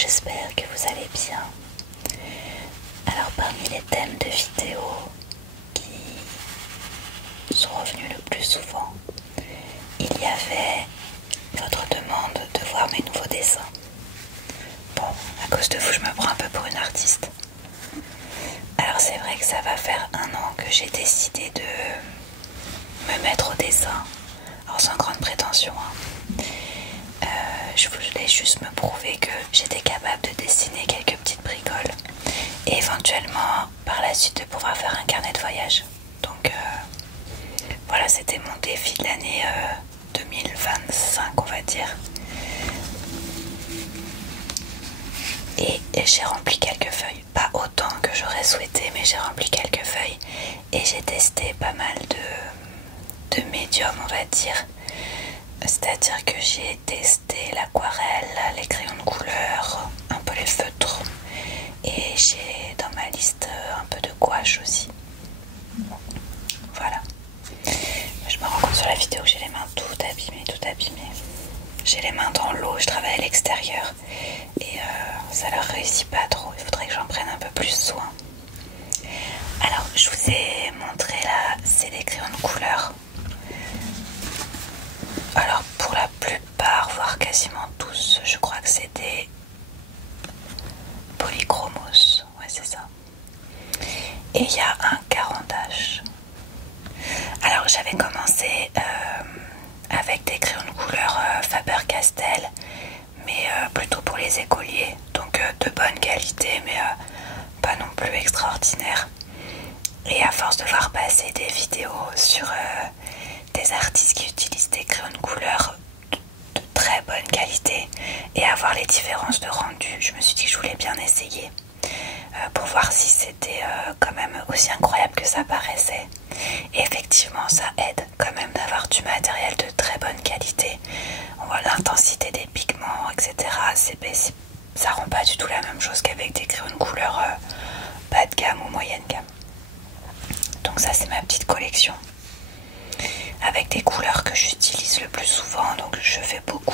j'espère que vous allez bien. Alors parmi les thèmes de vidéos qui sont revenus le plus souvent, il y avait votre demande de voir mes nouveaux dessins. Bon, à cause de vous, je me prends un peu pour une artiste. Alors c'est vrai que ça va faire 1 an que j'ai décidé de me mettre au dessin. Alors sans grande prétention, hein. Je voulais juste me prouver que j'étais capable de dessiner quelques petites bricoles et éventuellement par la suite de pouvoir faire un carnet de voyage. Donc voilà, c'était mon défi de l'année 2025, on va dire. Et j'ai rempli quelques feuilles, pas autant que j'aurais souhaité, mais j'ai rempli quelques feuilles et j'ai testé pas mal de médiums, on va dire. C'est-à-dire que j'ai testé l'aquarelle, les crayons de couleur, un peu les feutres et j'ai dans ma liste un peu de gouache aussi. Voilà. Je me rends compte sur la vidéo que j'ai les mains tout abîmées, tout abîmées. J'ai les mains dans l'eau, je travaille à l'extérieur et ça leur réussit pas trop. Il faudrait que j'en prenne un peu plus soin. Alors, je vous ai montré là, c'est des crayons de couleur. Alors pour la plupart, voire quasiment tous, je crois que c'est des polychromos, ouais c'est ça. Et il y a un carandache. Alors j'avais commencé avec des crayons de couleur Faber-Castell, mais plutôt pour les écoliers, donc de bonne qualité, mais pas non plus extraordinaire. Et à force de voir passer des vidéos sur des artistes qui utilisent des crayons de couleur de très bonne qualité et avoir les différences de rendu, je me suis dit que je voulais bien essayer pour voir si c'était quand même aussi incroyable que ça paraissait. Et effectivement, ça aide quand même d'avoir du matériel de très bonne qualité. On voit l'intensité des pigments, etc. Ça rend pas du tout la même chose qu'avec des crayons de couleur bas de gamme ou moyenne gamme. Donc ça, c'est ma petite collection avec des couleurs que j'utilise le plus souvent. Donc je fais beaucoup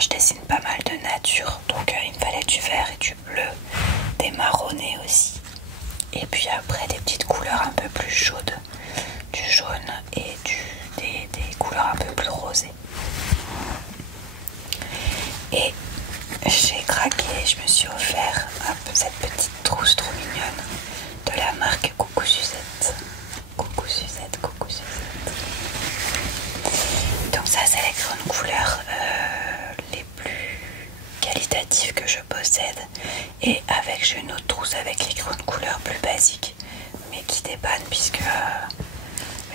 je dessine pas mal de nature, donc il me fallait du vert et du bleu, des marronnés aussi, et puis après des petites couleurs un peu plus chaudes, du jaune et des couleurs un peu plus rosées. Et j'ai craqué, je me suis offert un peu cette petite trousse trop mignonne de la marque Coucou Suzette. Coucou Suzette, coucou Suzette. Donc ça, c'est les crayons de couleur les plus qualitatifs que je possède. Et avec, j'ai une autre trousse avec les crayons de couleur plus basiques, mais qui dépannent puisque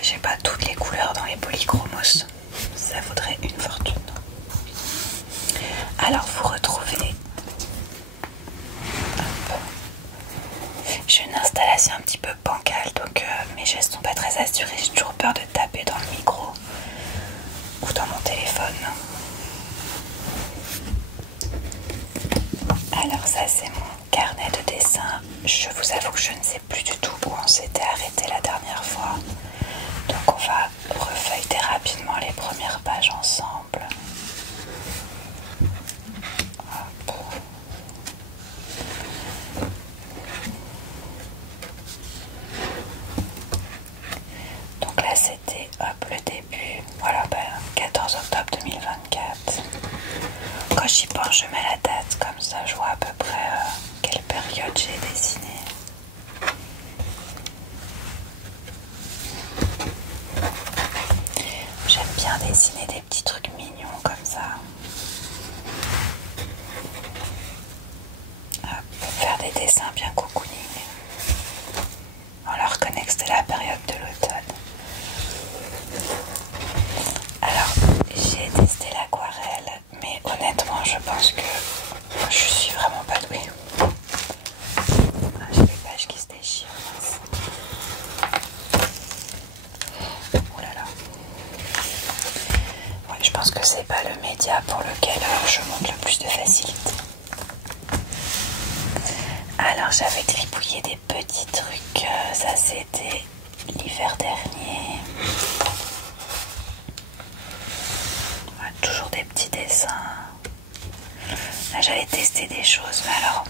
j'ai pas toutes les couleurs dans les polychromos. Ça vaudrait une fortune. Alors vous retrouvez j'ai une installation un petit peu bancale, donc mes gestes sont pas très assurés. J'ai toujours peur de taper dans le micro ou dans mon téléphone. Alors ça, c'est mon carnet de dessin. Je vous avoue que je ne sais plus du tout où on s'était arrêté la dernière fois. Donc on va refeuilleter rapidement les premières pages ensemble. Hop. Donc là c'était le début, voilà, 14 octobre 2024. Quand j'y pense, je mets la date, comme ça je vois à peu près quelle période j'ai dessiné. J'aime bien dessiner des petits trucs mignons comme ça. Hop, faire des dessins bien cocooning. On la reconnaît que c'était la période de l'automne. Alors, j'ai testé l'aquarelle, mais honnêtement, je pense que je suis vraiment pas douée. J'ai les pages qui se déchirent. Oh là là. Ouais, je pense que c'est pas le média pour lequel je montre le plus de facilité. Alors, j'avais gribouillé des petits trucs. Ça, c'était l'hiver dernier. Toujours des petits dessins j'avais testé des choses, mais alors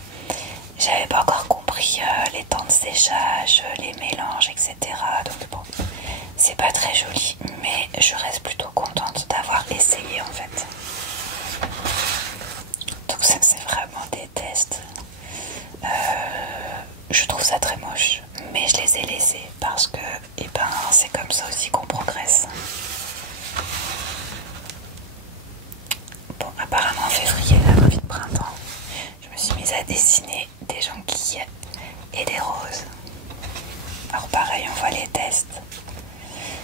j'avais pas encore compris les temps de séchage, les mélanges, etc. Donc bon, c'est pas très joli, mais je reste plutôt contente d'avoir essayé en fait. Donc ça c'est vraiment des tests. Je trouve ça très moche, mais je les ai laissés parce que c'est comme ça aussi qu'on progresse. Bon, apparemment en février, la Covid de printemps, je me suis mise à dessiner des jonquilles et des roses. Alors pareil, on voit les tests.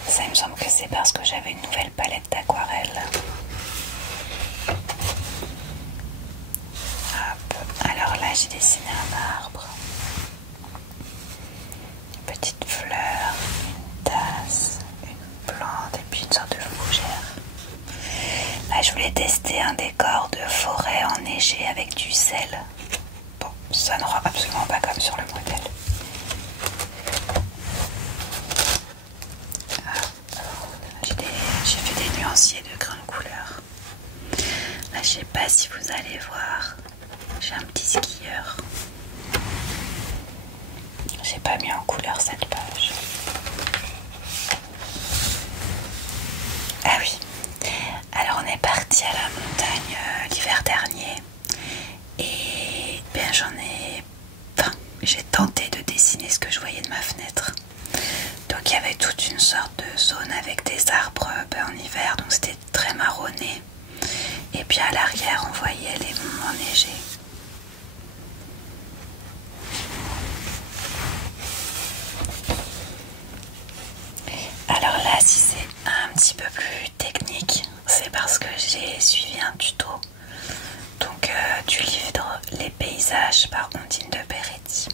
Ça, il me semble que c'est parce que j'avais une nouvelle palette d'aquarelle. Alors là, j'ai dessiné un arbre, une petite fleur, une tasse, une plante et puis une sorte de fougère. Là, je voulais tester un décor de forêt enneigée avec du sel. Bon, ça ne rend absolument pas comme sur le modèle. J'ai fait des nuanciers de grandes couleurs. Là, je sais pas si vous allez voir, j'ai un petit skieur. J'ai pas mis en couleur cette page. Ah oui. Alors on est parti à la montagne l'hiver dernier et j'ai tenté de dessiner ce que je voyais de ma fenêtre. Donc il y avait toute une sorte de zone avec des arbres en hiver, donc c'était très marronné. Et puis à l'arrière on voyait les monts enneigés. Alors là, si c'est un petit peu plus technique, c'est parce que j'ai suivi un tuto donc du livre Les paysages par Ondine de Peretti.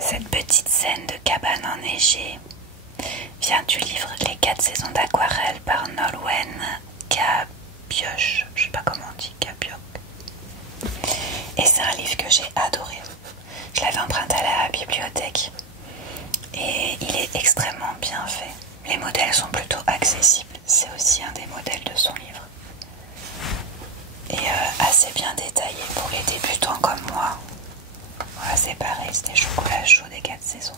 Cette petite scène de cabane enneigée vient du livre Les 4 saisons d'aquarelle par Nolwenn Capioch, je sais pas comment on dit, Capioch. Et c'est un livre que j'ai adoré. Je l'avais emprunté à la bibliothèque et il est extrêmement bien fait. Les modèles sont plutôt accessibles, c'est aussi un des modèles de son livre. Et assez bien détaillé pour les débutants comme moi. Voilà, c'est pareil, c'est des chocolats chauds des 4 saisons.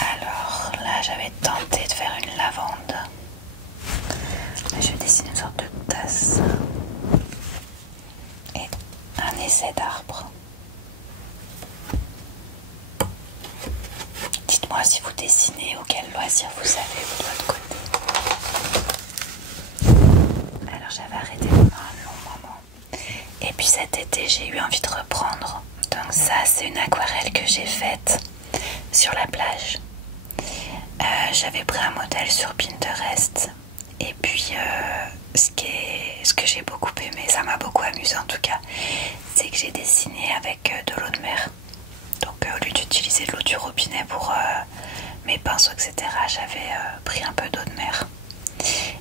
Alors là, j'avais tenté de faire une lavande. Là, je dessine une sorte de tasse et un essai d'arbre. Dites-moi si vous dessinez ou quel loisir vous avez vous de votre côté. Alors j'avais arrêté pendant un long moment. Et puis cet été, j'ai eu envie de reprendre. Donc ça, c'est une aquarelle que j'ai faite sur la plage. J'avais pris un modèle sur Pinterest. Et puis ce que j'ai beaucoup aimé, ça m'a beaucoup amusé en tout cas, c'est que j'ai dessiné avec de l'eau de mer. Donc au lieu d'utiliser de l'eau du robinet pour mes pinceaux, etc., j'avais pris un peu d'eau de mer.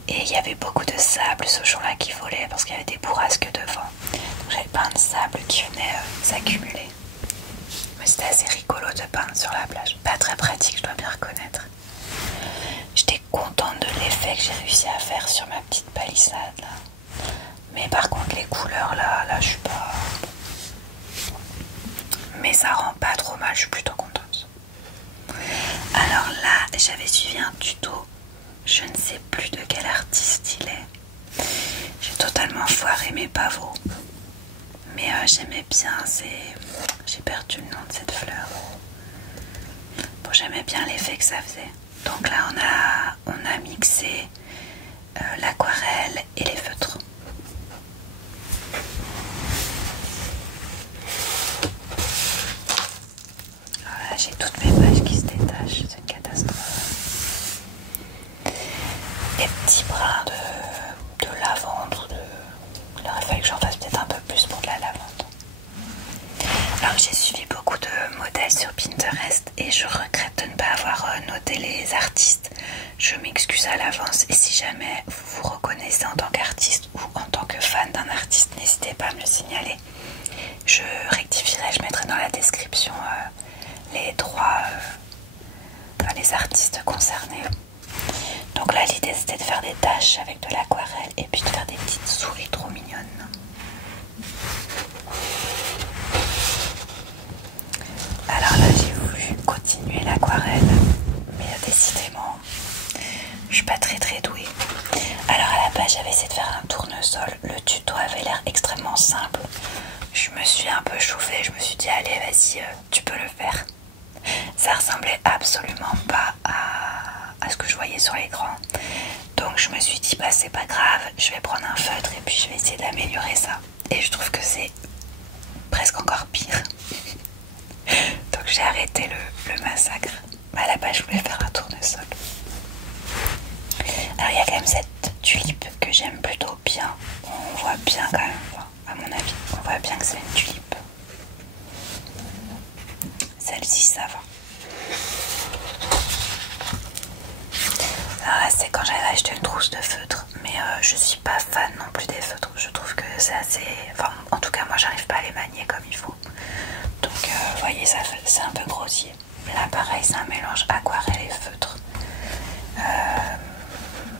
Et il y avait beaucoup de sable ce jour-là qui volait parce qu'il y avait des bourrasques de vent. Donc j'avais plein de sable qui venait s'accumuler. Mais c'était assez rigolo de peindre sur la plage. Pas très pratique, je dois bien reconnaître. J'étais contente de l'effet que j'ai réussi à faire sur ma petite palissade là. Mais par contre les couleurs là je suis pas... Mais ça rend pas trop mal, je suis plutôt contente. Alors là, j'avais suivi un tuto. Je ne sais plus de quel artiste il est. J'ai totalement foiré mes pavots. Mais j'aimais bien, j'ai perdu le nom de cette fleur. Bon, j'aimais bien l'effet que ça faisait. Donc là, on a mixé l'aquarelle et les feutres. Voilà, j'ai toutes mes pages qui se détachent, c'est une catastrophe. Des petits brins de lavande. Il aurait fallu que j'en fasse peut-être un peu plus pour de la lavande. Alors j'ai suivi beaucoup de modèles sur Pinterest et je regrette de ne pas avoir noté les artistes. Je m'excuse à l'avance et si jamais vous vous reconnaissez en tant qu'artiste ou en tant que fan d'un artiste, n'hésitez pas à me le signaler. Je rectifierai, je mettrai dans la description les droits, les artistes concernés. Donc là l'idée c'était de faire des taches avec de l'aquarelle et puis de faire des petites souris trop mignonnes. Alors là j'ai voulu continuer l'aquarelle, mais décidément je suis pas très douée. Alors à la base j'avais essayé de faire un tournesol, le tuto avait l'air extrêmement simple. Je me suis un peu chauffée, je me suis dit allez vas-y tu peux le faire. Ça ressemblait absolument pas à ce que je voyais sur l'écran. Donc je me suis dit bah c'est pas grave, je vais prendre un feutre et puis je vais essayer d'améliorer ça. Et je trouve que c'est presque encore pire. Donc j'ai arrêté le massacre. À la base je voulais faire un tournesol. Alors il y a quand même cette tulipe que j'aime plutôt bien. On voit bien quand même, enfin, à mon avis, on voit bien que c'est une tulipe. Celle-ci ça va. Alors là c'est quand j'avais acheté une trousse de feutres, mais je suis pas fan non plus des feutres. Je trouve que c'est assez... Enfin en tout cas moi j'arrive pas à les manier comme il faut. Donc vous voyez ça c'est un peu grossier. Là pareil c'est un mélange aquarelle et feutre.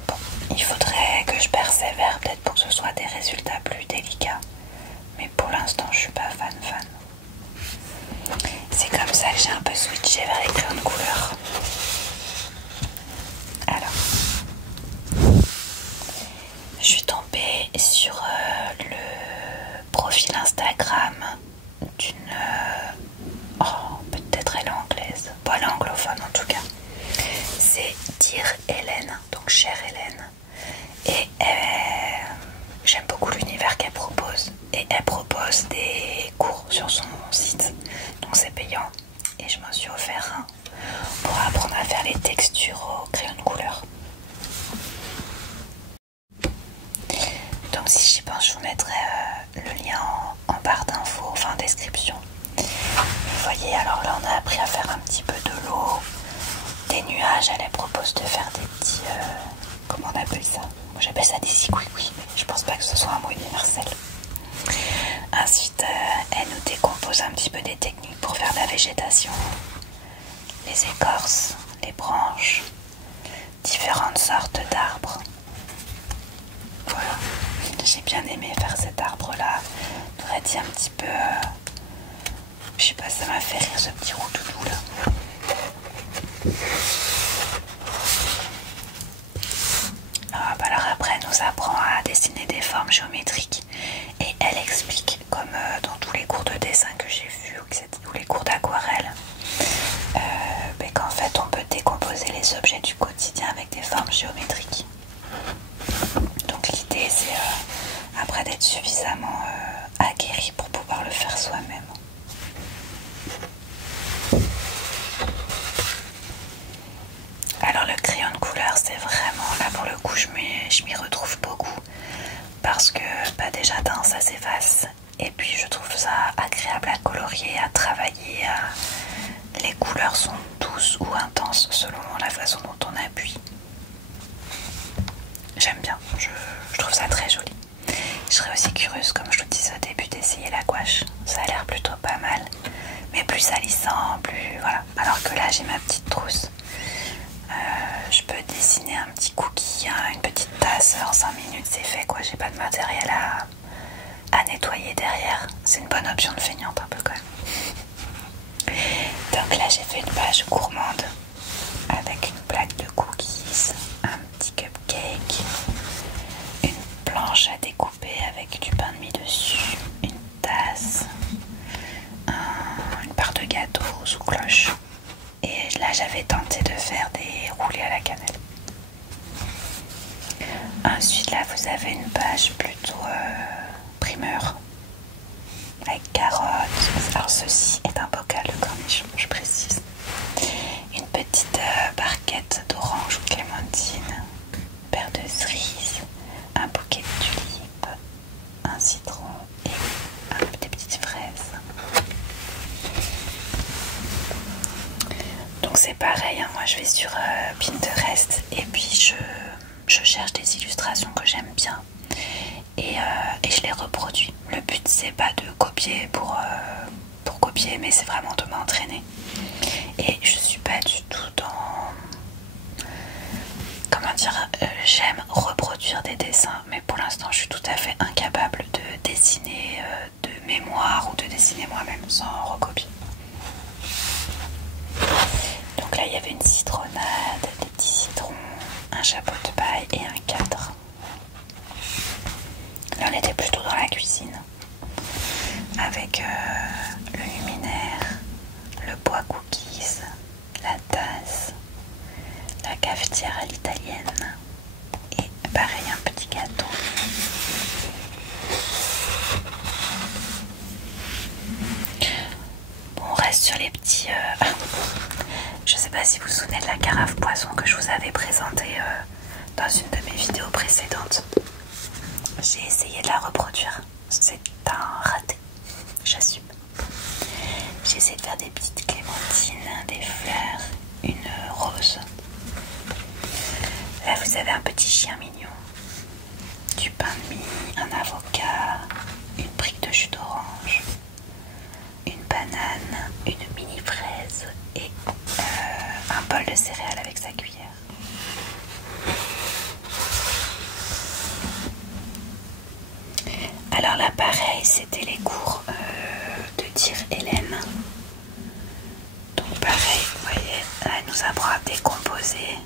Bon, il faudrait que je persévère peut-être pour que ce soit des résultats plus délicats. Mais pour l'instant je suis pas fan. C'est comme ça que j'ai un peu switché vers les crayons de couleur. Alors, je suis tombée sur le profil Instagram d'une... peut-être elle est anglaise. Bon, elle est anglophone en tout cas. C'est Dear Hélène, donc chère Hélène. Et j'aime beaucoup l'univers qu'elle propose. Et elle propose des cours sur son site. Donc c'est payant. Et je m'en suis offert un pour apprendre à faire les textures au crayon de couleur. Donc si j'y pense, je vous mettrai le lien en barre d'infos, enfin en description. Vous voyez, alors là on a appris à faire un petit peu de l'eau, des nuages. Elle propose de faire des petits... comment on appelle ça? Moi j'appelle ça des zigouigouis, mais je pense pas que ce soit un mot universel. Ensuite, elle nous décompose un petit peu des techniques pour faire de la végétation. Les écorces, les branches, différentes sortes d'arbres. Voilà, j'ai bien aimé faire cet arbre-là. On aurait dit un petit peu... je sais pas, ça m'a fait rire ce petit roudoudou là. Alors après, elle nous apprend à dessiner des formes géométriques. Et elle explique, comme dans tous les cours de dessin que j'ai vus, ou les cours d'aquarelle, qu'en fait on peut décomposer les objets du quotidien avec des formes géométriques. Donc l'idée c'est après d'être suffisamment aguerri pour pouvoir le faire soi-même. Alors le crayon de couleur c'est vraiment, là pour le coup je m'y retrouve beaucoup. Parce que déjà d'un ça s'efface. Et puis je trouve ça agréable à colorier, à travailler. Les couleurs sont douces ou intenses selon la façon dont on appuie. J'aime bien, je trouve ça très joli. Je serais aussi curieuse, comme je vous disais au début, d'essayer la gouache. Ça a l'air plutôt pas mal. Mais plus salissant, plus... voilà. Alors que là j'ai ma petite trousse. Je peux dessiner un petit cookie, une petite tasse en 5 minutes, c'est fait quoi. J'ai pas de matériel à nettoyer derrière. C'est une bonne option de feignante un peu quand même. Donc là j'ai fait une page gourmande avec une plaque de cookies, un petit cupcake, une planche à découper avec du pain de mie dessus, une tasse, une part de gâteau sous cloche. Et là j'avais tenté de faire des roulés à la cannelle. Ensuite là vous avez une page plutôt primeur avec carottes. Alors ceci est un bocal de cornichons, je précise. Une petite barquette d'orange ou clémentine, une paire de cerises, un bouquet de tulipes, un citron et des petites fraises. Donc c'est pareil, hein, moi je vais sur Pinterest et puis je cherche des illustrations que j'aime bien et je les reproduis. le but c'est pas de copier pour copier, mais c'est vraiment de m'entraîner. Et je suis pas du tout dans... Comment dire, j'aime reproduire des dessins, mais pour l'instant je suis tout à fait incapable de dessiner de mémoire ou de dessiner moi-même sans recopier. Donc là il y avait une citronnade, des petits citrons, un chapeau de paille et un cadre. Là on était plutôt dans la cuisine avec le luminaire, le bois cookies, la tasse, la cafetière à l'italienne et pareil un petit gâteau. Bon, on reste sur les petits... Je sais pas si vous vous souvenez de la carafe poisson que je vous avais présentée dans une de mes vidéos précédentes. J'ai essayé de la reproduire. C'est un raté. J'assume. J'ai essayé de faire des petites clémentines, des fleurs, une rose. Là vous avez un petit chien mignon, du pain de mie, un avocat, une brique de jus d'orange, une banane, une mini fraise et un bol de céréales avec sa cuillère. Alors là pareil, c'était les cours de tir Hélène. Donc pareil, vous voyez, là elle nous apprend à décomposer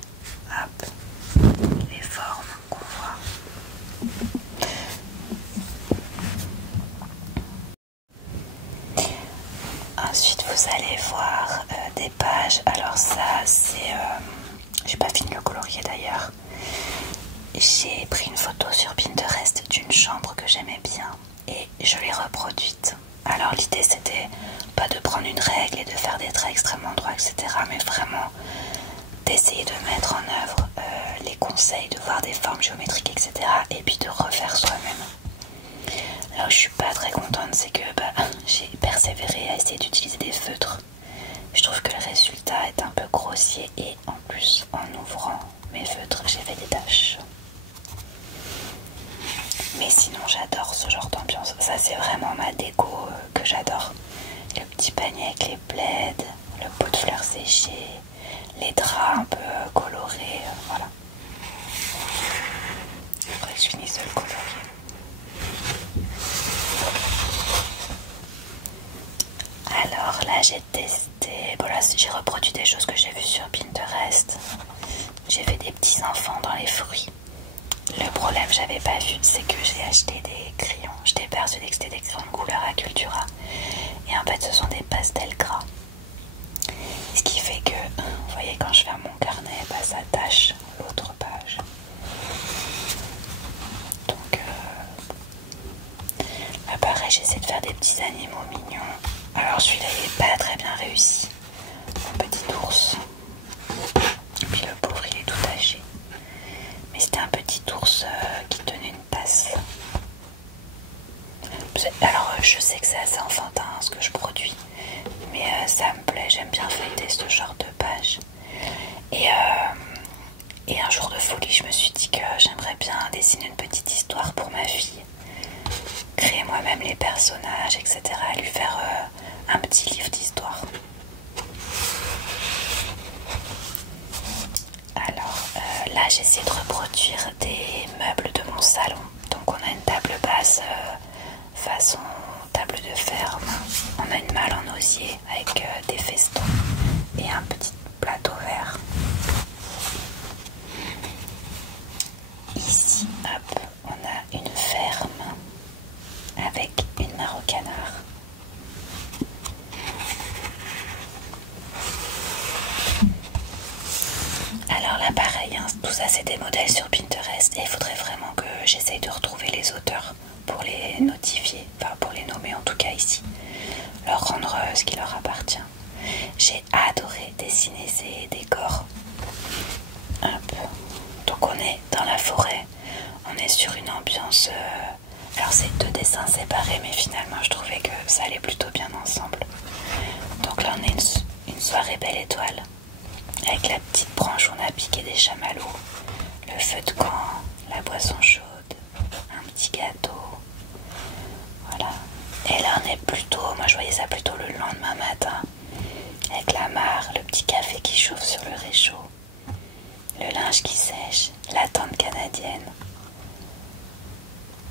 hop, les formes qu'on voit. Ensuite vous allez voir des pages. Alors ça c'est... j'ai pas fini le colorier d'ailleurs. J'ai pris une photo sur Pinterest d'une chambre que j'aimais bien et je l'ai reproduite. Alors l'idée c'était pas de prendre une règle et de faire des traits extrêmement droits, etc. mais vraiment d'essayer de mettre en œuvre les conseils, de voir des formes géométriques, etc. et puis de refaire soi-même. Là où je suis pas très contente, c'est que j'ai persévéré à essayer d'utiliser des feutres. Je trouve que le résultat est un peu grossier et en plus en ouvrant mes feutres j'ai fait des taches. Mais sinon j'adore ce genre d'ambiance. Ça c'est vraiment ma déco que j'adore. Le petit panier avec les plaids, le pot de fleurs séchées, les draps un peu colorés, voilà. Après je finisse le colorier. Alors là j'ai testé, voilà, j'ai reproduit des choses que j'ai vues sur Pinterest. J'ai fait des petits enfants dans les fruits. Le problème, j'avais pas vu, c'est que j'ai acheté des crayons. J'étais persuadée que c'était des crayons de couleur Acultura. Et en fait, ce sont des pastels gras. Ce qui fait que, vous voyez, quand je ferme mon carnet, ça tâche l'autre page. Donc, là, pareil, j'essaie de faire des petits animaux mignons. Alors, celui-là, il est pas très bien réussi. Mon petit ours. Et puis le pauvre, il est tout taché. Mais c'était un petit ours qui tenait une tasse. Alors je sais que c'est assez enfantin ce que je produis, mais ça me plaît, j'aime bien feuilleter ce genre de page. Et un jour de folie, je me suis dit que j'aimerais bien dessiner une petite histoire pour ma fille, créer moi-même les personnages, etc. Et lui faire un petit livre d'histoire. Alors là j'essaie de reproduire des meubles de mon salon. Donc on a une table basse façon table de ferme. On a une malle en osier avec des festons et un petit plateau vert. Ici, hop, on a une ferme avec une mare au canard. Alors là pareil, hein, tout ça c'est des modèles sur Pinterest et il faudrait vraiment que j'essaye de retrouver les auteurs pour les notifier, enfin pour les nommer en tout cas ici, leur rendre ce qui leur appartient. J'ai adoré dessiner ces décors. Hop. Donc on est dans la forêt, on est sur une ambiance... alors c'est deux dessins séparés mais finalement je trouvais que ça allait plutôt bien ensemble. Donc là on est une soirée belle étoile. Avec la petite branche où on a piqué des chamallows, le feu de camp, la boisson chaude, un petit gâteau. Voilà.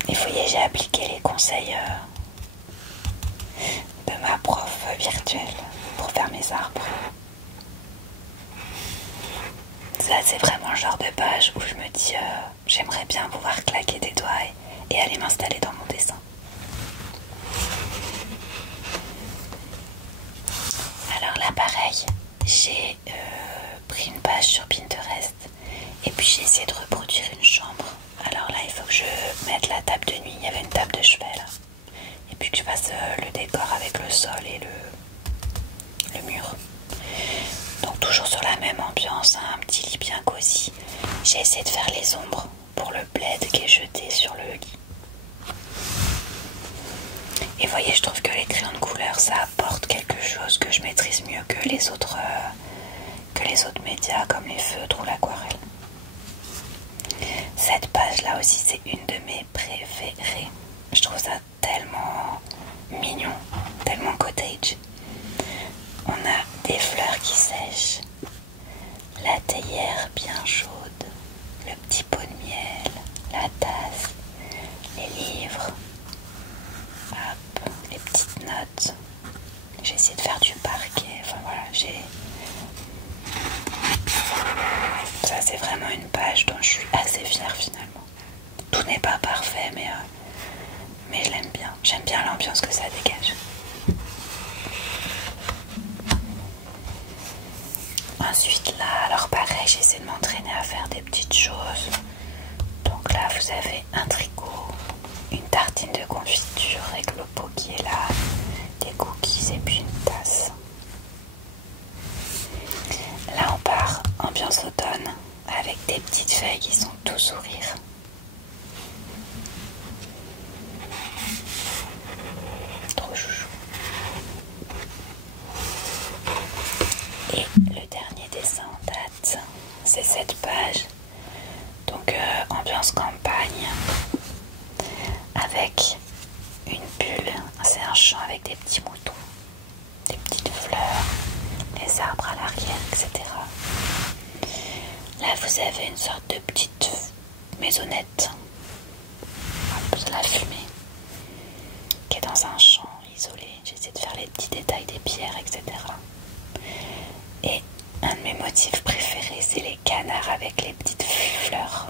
Et vous voyez, j'ai appliqué les conseils de ma prof virtuelle pour faire mes arbres. Ça, c'est vraiment le genre de page où je me dis j'aimerais bien pouvoir claquer des doigts et aller m'installer dans mon dessin. Alors là, pareil, j'ai pris une page sur Pinterest et puis j'ai essayé de reproduire une chambre. Alors là, il faut que je mette la table de nuit. Il y avait une table de chevet là. Et puis que je fasse le décor avec le sol et le mur. Donc toujours sur la même ambiance, hein, un petit lit bien cosy. J'ai essayé de faire les ombres pour le plaid qui est jeté sur le lit. Et vous voyez, je trouve que les crayons de couleur, ça apporte quelque chose que je maîtrise mieux que les autres médias comme les feutres ou l'aquarelle. Cette page là aussi, c'est une de mes préférées. Je trouve ça tellement mignon, tellement cottage. On a des fleurs qui sèchent, la théière bien chaude, le petit pot de miel, la tasse, les livres, hop, les petites notes. J'ai essayé de faire du parquet, enfin voilà, ça c'est vraiment une page dont je suis assez fière finalement. Tout n'est pas parfait, mais je l'aime bien. J'aime bien l'ambiance que ça dégage. Ensuite là, alors pareil, j'essaie de m'entraîner à faire des petites choses. Donc là, vous avez un tricot, une tartine de confiture avec le pot qui est là, des cookies et puis une tasse. Là, on part ambiance automne avec des petites feuilles qui sont tout sourire. Trop chouchou. Et le dernier dessin en date, c'est cette page. Donc ambiance campagne avec une bulle. C'est un champ avec des petits moutons, des petites fleurs, les arbres à l'arrière, etc. Là, vous avez une sorte de petite maisonnette. Hop, la fumée qui est dans un champ isolé. J'essaie de faire les petits détails des pierres, etc. Et un de mes motifs préférés, c'est les canards avec les petites fleurs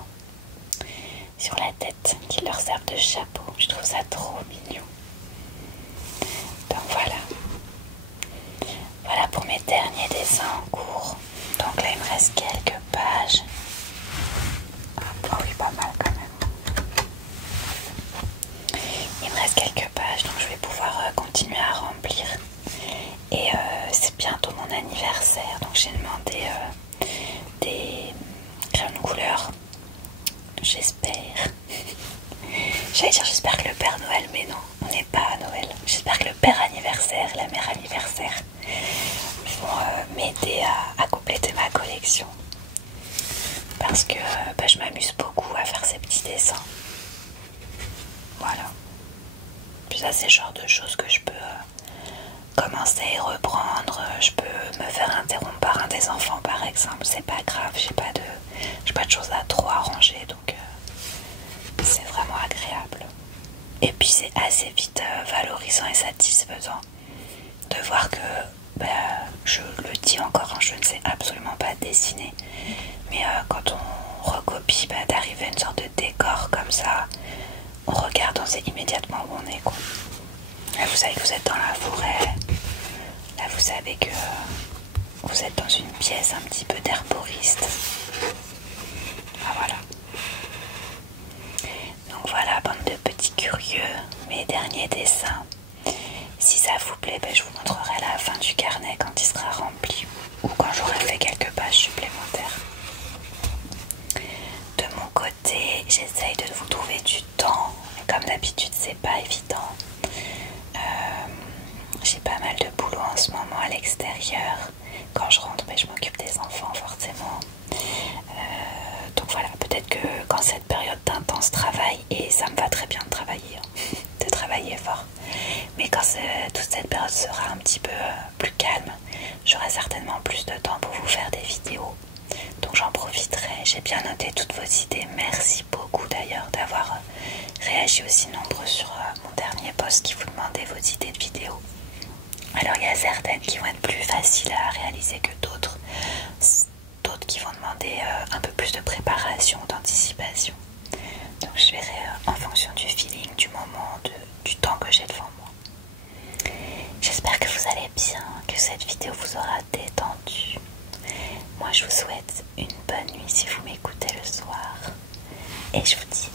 sur la tête qui leur servent de chapeau. Je trouve ça trop mignon. Donc voilà. Voilà pour mes derniers dessins en cours. Donc là, il me reste quelques pages. Oh oui, pas mal quand même. Il me reste quelques pages, donc je vais pouvoir continuer à remplir. Et c'est bientôt mon anniversaire, donc j'ai demandé des crayons de couleur. J'espère. J'allais dire j'espère que le Père Noël, mais non, on n'est pas à Noël. J'espère que le Père anniversaire, la Mère anniversaire vont m'aider à compléter ma collection. Parce que je m'amuse beaucoup à faire ces petits dessins. Voilà. Puis ça, c'est le genre de choses que je peux commencer et reprendre. Je peux me faire interrompre par un des enfants, par exemple. C'est pas grave, j'ai pas de choses à trop arranger, donc c'est vraiment agréable. Et puis c'est assez vite valorisant et satisfaisant de voir que, je le dis encore, hein, je ne sais absolument pas dessiner, mais quand on recopie, d'arriver à une sorte de décor comme ça, on regarde, on sait immédiatement où on est, quoi. Là, vous savez que vous êtes dans la forêt, là vous savez que vous êtes dans une pièce un petit peu d'herboriste. Ah voilà. Donc voilà, bande de petits curieux, mes derniers dessins. Si ça vous plaît, je vous montrerai la fin du carnet quand il sera rempli ou quand j'aurai fait quelques pages supplémentaires. De mon côté, j'essaye de vous trouver du temps. Comme d'habitude, c'est pas évident. J'ai pas mal de boulot en ce moment à l'extérieur. Quand je rentre, je m'occupe des enfants forcément. Donc voilà, peut-être que quand cette période d'intense travail, et ça me va très bien de travailler, de travailler fort, mais quand toute cette période sera un petit peu plus calme, j'aurai certainement plus de temps pour vous faire des vidéos. Donc j'en profiterai, j'ai bien noté toutes vos idées. Merci beaucoup d'ailleurs d'avoir réagi aussi nombreux sur mon dernier post qui vous demandait vos idées de vidéos. Alors il y a certaines qui vont être plus faciles à réaliser que d'autres. D'autres qui vont demander un peu plus de préparation, d'anticipation. Donc je verrai en fonction du feeling, du moment, du temps que j'ai devant moi. J'espère que vous allez bien, que cette vidéo vous aura détendu. Moi je vous souhaite une bonne nuit si vous m'écoutez le soir. Et je vous dis